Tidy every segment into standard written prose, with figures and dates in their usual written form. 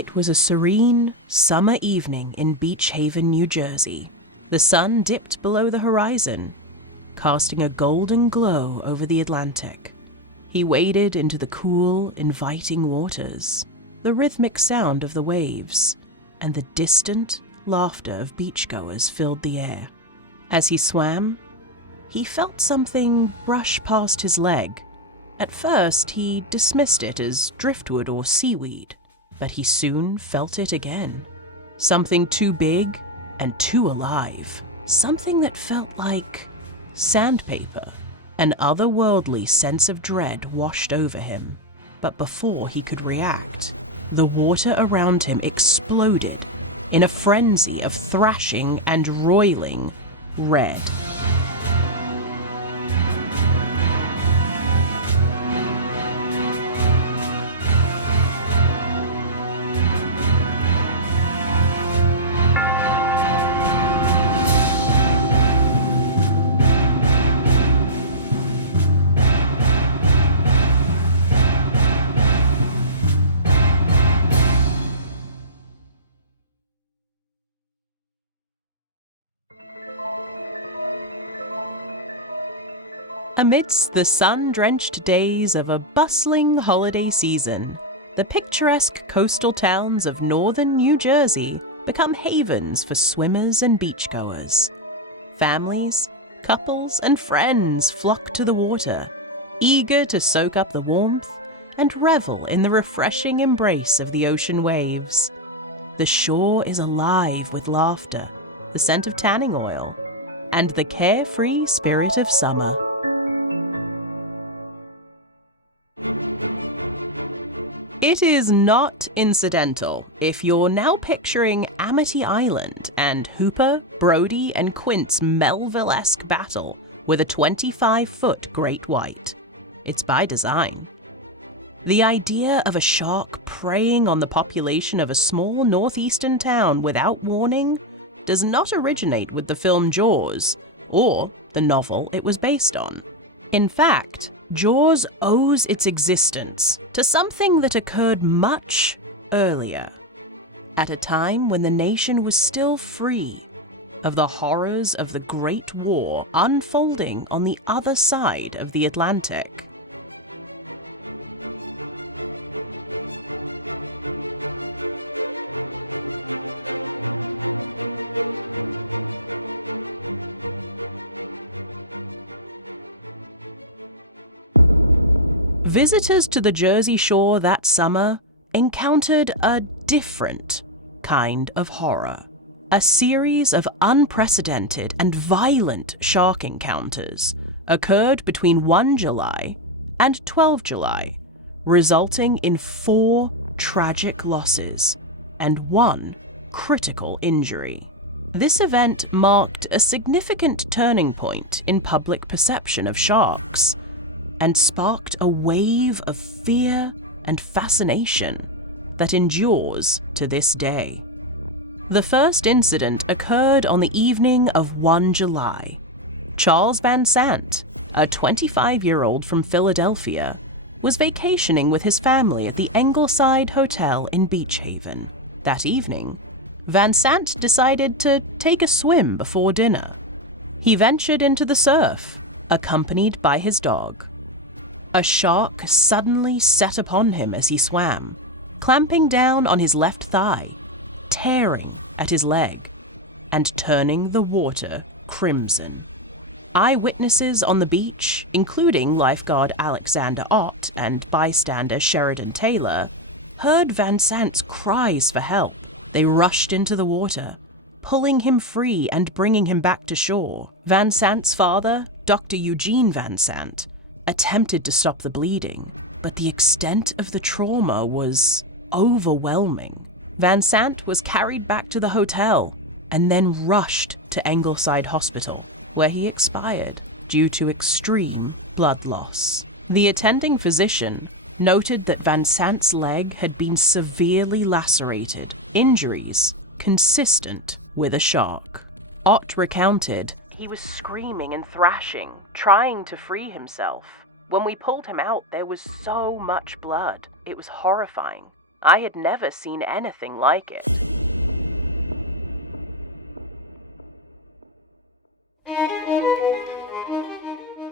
It was a serene, summer evening in Beach Haven, New Jersey. The sun dipped below the horizon, casting a golden glow over the Atlantic. He waded into the cool, inviting waters, the rhythmic sound of the waves, and the distant laughter of beachgoers filled the air. As he swam, he felt something brush past his leg. At first, he dismissed it as driftwood or seaweed, but he soon felt it again. Something too big and too alive. Something that felt like sandpaper. An otherworldly sense of dread washed over him. But before he could react, the water around him exploded in a frenzy of thrashing and roiling red. Amidst the sun-drenched days of a bustling holiday season, the picturesque coastal towns of northern New Jersey become havens for swimmers and beachgoers. Families, couples, and friends flock to the water, eager to soak up the warmth and revel in the refreshing embrace of the ocean waves. The shore is alive with laughter, the scent of tanning oil, and the carefree spirit of summer. It is not incidental if you're now picturing Amity Island and Hooper, Brody, and Quint's Melville-esque battle with a 25-foot great white. It's by design. The idea of a shark preying on the population of a small northeastern town without warning does not originate with the film Jaws or the novel it was based on. In fact, Jaws owes its existence to something that occurred much earlier, at a time when the nation was still free of the horrors of the Great War unfolding on the other side of the Atlantic. Visitors to the Jersey Shore that summer encountered a different kind of horror. A series of unprecedented and violent shark encounters occurred between 1 July and 12 July, resulting in 4 tragic losses and 1 critical injury. This event marked a significant turning point in public perception of sharks, and sparked a wave of fear and fascination that endures to this day. The first incident occurred on the evening of 1 July. Charles Van Sant, a 25-year-old from Philadelphia, was vacationing with his family at the Ingleside Hotel in Beach Haven. That evening, Van Sant decided to take a swim before dinner. He ventured into the surf, accompanied by his dog. A shark suddenly set upon him as he swam, clamping down on his left thigh, tearing at his leg, and turning the water crimson. Eyewitnesses on the beach, including lifeguard Alexander Ott and bystander Sheridan Taylor, heard Van Sant's cries for help. They rushed into the water, pulling him free and bringing him back to shore. Van Sant's father, Dr. Eugene Van Sant, attempted to stop the bleeding, but the extent of the trauma was overwhelming. Van Sant was carried back to the hotel and then rushed to Ingleside Hospital, where he expired due to extreme blood loss. The attending physician noted that Van Sant's leg had been severely lacerated, injuries consistent with a shark. Ott recounted, "He was screaming and thrashing, trying to free himself. When we pulled him out, there was so much blood. It was horrifying. I had never seen anything like it.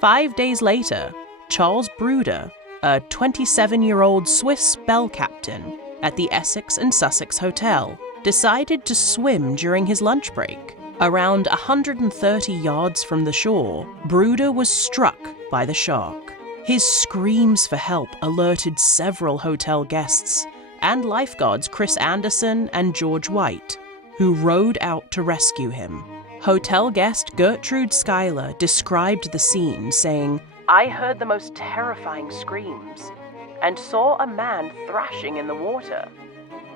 Five days later, Charles Bruder, a 27-year-old Swiss bell captain at the Essex and Sussex Hotel, decided to swim during his lunch break. Around 130 yards from the shore, Bruder was struck by the shark. His screams for help alerted several hotel guests and lifeguards Chris Anderson and George White, who rowed out to rescue him. Hotel guest Gertrude Schuyler described the scene, saying, "I heard the most terrifying screams and saw a man thrashing in the water.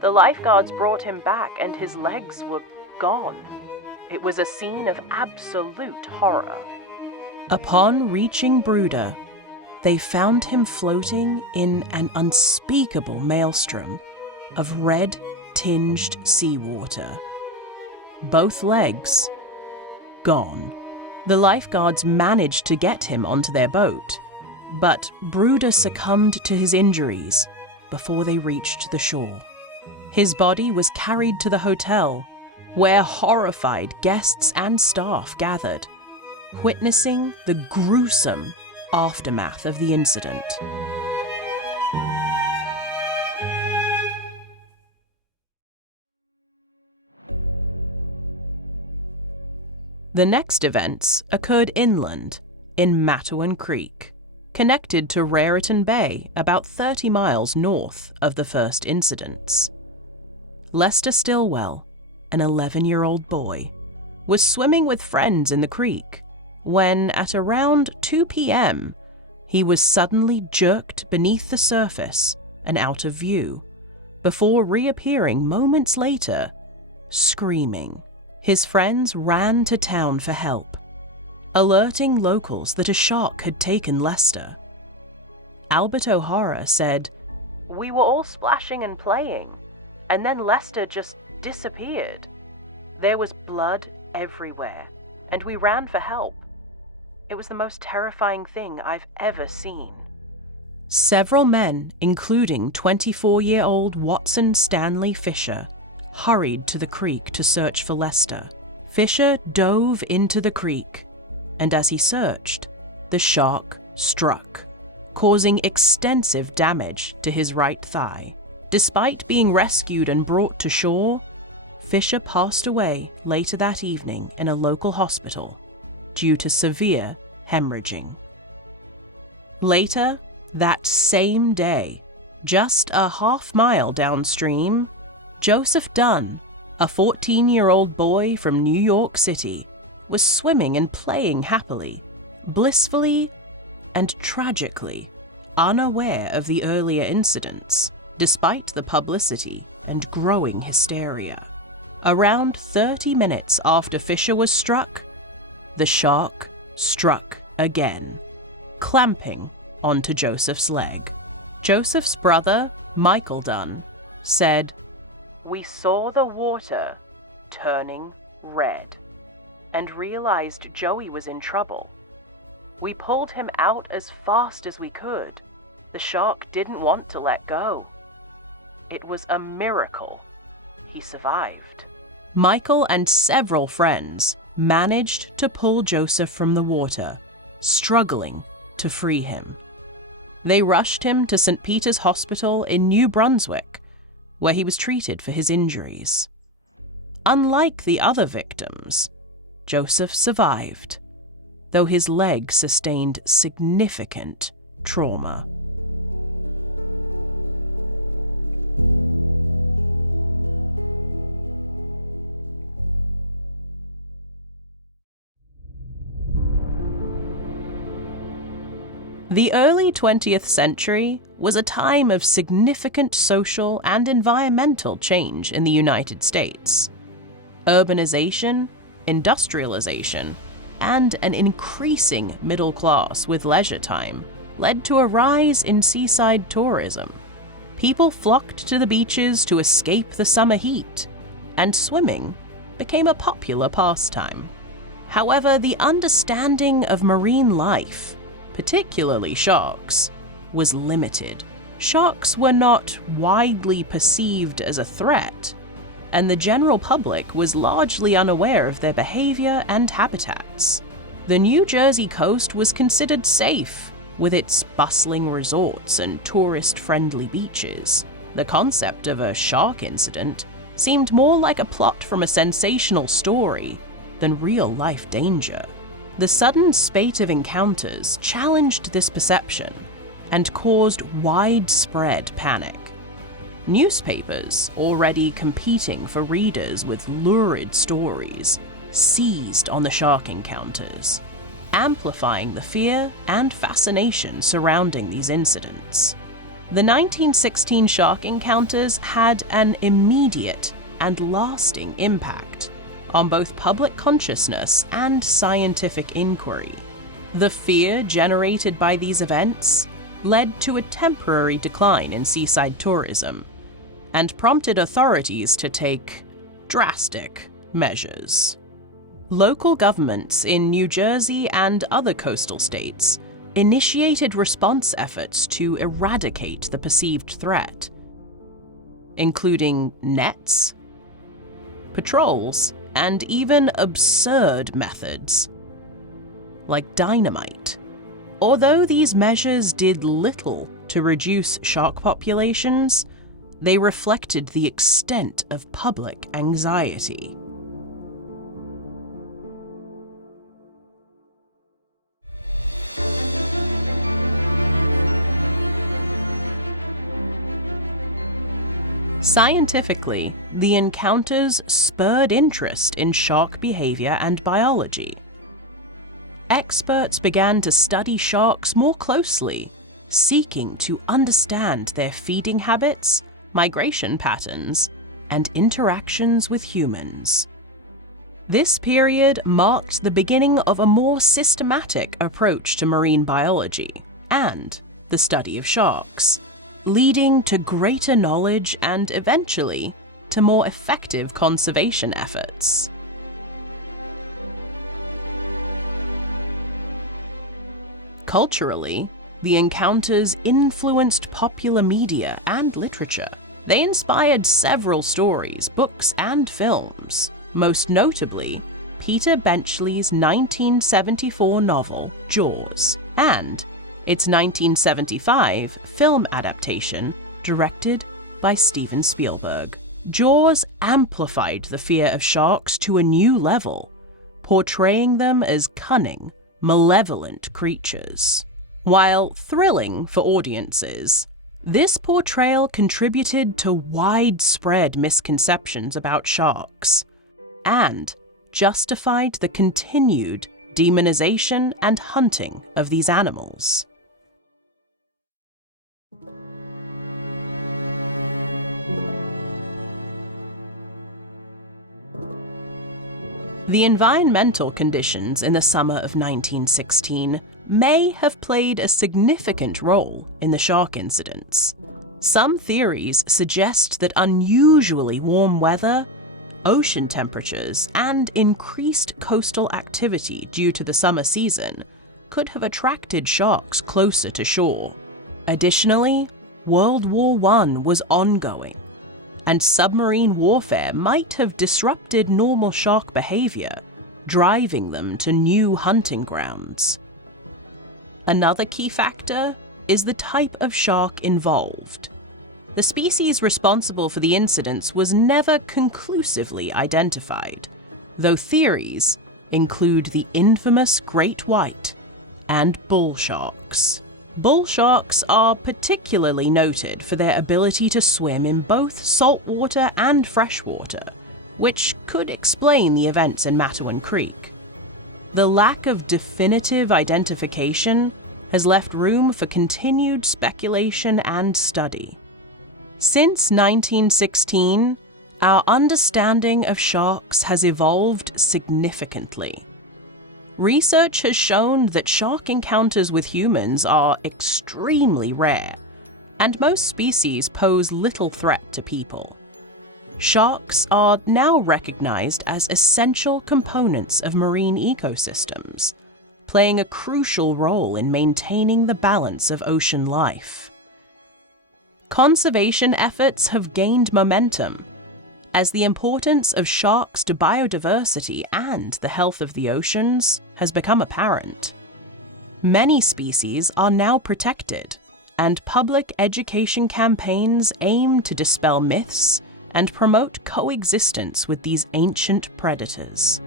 The lifeguards brought him back and his legs were gone. It was a scene of absolute horror." Upon reaching Bruder, they found him floating in an unspeakable maelstrom of red-tinged seawater. Both legs gone. The lifeguards managed to get him onto their boat, but Bruder succumbed to his injuries before they reached the shore. His body was carried to the hotel, where horrified guests and staff gathered, witnessing the gruesome aftermath of the incident. The next events occurred inland, in Mattawan Creek, connected to Raritan Bay about 30 miles north of the first incidents. Lester Stillwell, an 11-year-old boy, was swimming with friends in the creek when, at around 2 p.m., he was suddenly jerked beneath the surface and out of view, before reappearing moments later, screaming. His friends ran to town for help, alerting locals that a shark had taken Lester. Albert O'Hara said, "We were all splashing and playing, and then Lester just disappeared. There was blood everywhere, and we ran for help. It was the most terrifying thing I've ever seen." Several men, including 24-year-old Watson Stanley Fisher, hurried to the creek to search for Lester. Fisher dove into the creek, and as he searched, the shark struck, causing extensive damage to his right thigh. Despite being rescued and brought to shore, Fisher passed away later that evening in a local hospital due to severe hemorrhaging. Later, that same day, just a half-mile downstream, Joseph Dunn, a 14-year-old boy from New York City, was swimming and playing happily, blissfully, and tragically unaware of the earlier incidents, despite the publicity and growing hysteria. Around 30 minutes after Fisher was struck, the shark struck again, clamping onto Joseph's leg. Joseph's brother, Michael Dunn, said, "We saw the water turning red and realized Joey was in trouble. We pulled him out as fast as we could. The shark didn't want to let go. It was a miracle he survived." Michael and several friends managed to pull Joseph from the water, struggling to free him. They rushed him to St. Peter's Hospital in New Brunswick, where he was treated for his injuries. Unlike the other victims, Joseph survived, though his leg sustained significant trauma. The early 20th century was a time of significant social and environmental change in the United States. Urbanization, industrialization, and an increasing middle class with leisure time led to a rise in seaside tourism. People flocked to the beaches to escape the summer heat, and swimming became a popular pastime. However, the understanding of marine life, particularly sharks, was limited. sharks were not widely perceived as a threat, and the general public was largely unaware of their behavior and habitats. The New Jersey coast was considered safe, with its bustling resorts and tourist-friendly beaches. The concept of a shark incident seemed more like a plot from a sensational story than real-life danger. The sudden spate of encounters challenged this perception and caused widespread panic. Newspapers, already competing for readers with lurid stories, seized on the shark encounters, amplifying the fear and fascination surrounding these incidents. The 1916 shark encounters had an immediate and lasting impact on both public consciousness and scientific inquiry. The fear generated by these events led to a temporary decline in seaside tourism and prompted authorities to take drastic measures. Local governments in New Jersey and other coastal states initiated response efforts to eradicate the perceived threat, including nets, patrols, and even absurd methods like dynamite. Although these measures did little to reduce shark populations, they reflected the extent of public anxiety. Scientifically, the encounters spurred interest in shark behavior and biology. Experts began to study sharks more closely, seeking to understand their feeding habits, migration patterns, and interactions with humans. This period marked the beginning of a more systematic approach to marine biology and the study of sharks, leading to greater knowledge and eventually to more effective conservation efforts. Culturally, the encounters influenced popular media and literature. They inspired several stories, books, and films, most notably Peter Benchley's 1974 novel, Jaws, and its 1975 film adaptation, directed by Steven Spielberg. Jaws amplified the fear of sharks to a new level, portraying them as cunning, malevolent creatures. While thrilling for audiences, this portrayal contributed to widespread misconceptions about sharks and justified the continued demonization and hunting of these animals. The environmental conditions in the summer of 1916 may have played a significant role in the shark incidents. Some theories suggest that unusually warm weather, ocean temperatures, and increased coastal activity due to the summer season could have attracted sharks closer to shore. Additionally, World War I was ongoing, and submarine warfare might have disrupted normal shark behavior, driving them to new hunting grounds. Another key factor is the type of shark involved. The species responsible for the incidents was never conclusively identified, though theories include the infamous great white and bull sharks. Bull sharks are particularly noted for their ability to swim in both saltwater and freshwater, which could explain the events in Matawan Creek. The lack of definitive identification has left room for continued speculation and study. Since 1916, our understanding of sharks has evolved significantly. Research has shown that shark encounters with humans are extremely rare, and most species pose little threat to people. Sharks are now recognized as essential components of marine ecosystems, playing a crucial role in maintaining the balance of ocean life. conservation efforts have gained momentum as the importance of sharks to biodiversity and the health of the oceans has become apparent. Many species are now protected, and public education campaigns aim to dispel myths and promote coexistence with these ancient predators.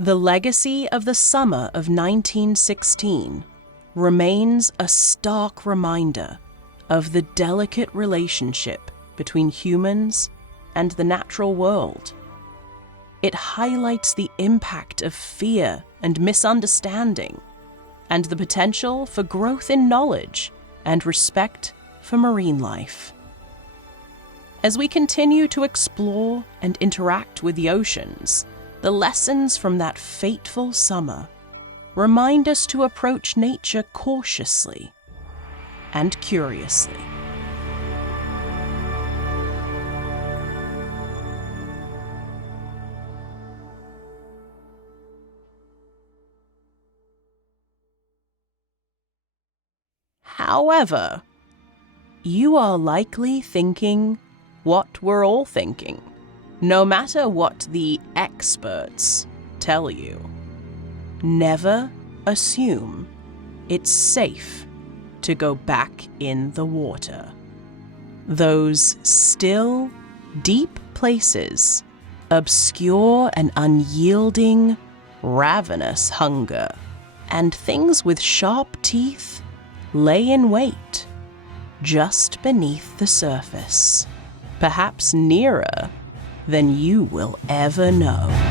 The legacy of the summer of 1916 remains a stark reminder of the delicate relationship between humans and the natural world. It highlights the impact of fear and misunderstanding, and the potential for growth in knowledge and respect for marine life. As we continue to explore and interact with the oceans, the lessons from that fateful summer remind us to approach nature cautiously and curiously. However, you are likely thinking what we're all thinking, no matter what the experts tell you. Never assume it's safe to go back in the water. Those still, deep places, obscure and unyielding, ravenous hunger, and things with sharp teeth lay in wait just beneath the surface, perhaps nearer than you will ever know.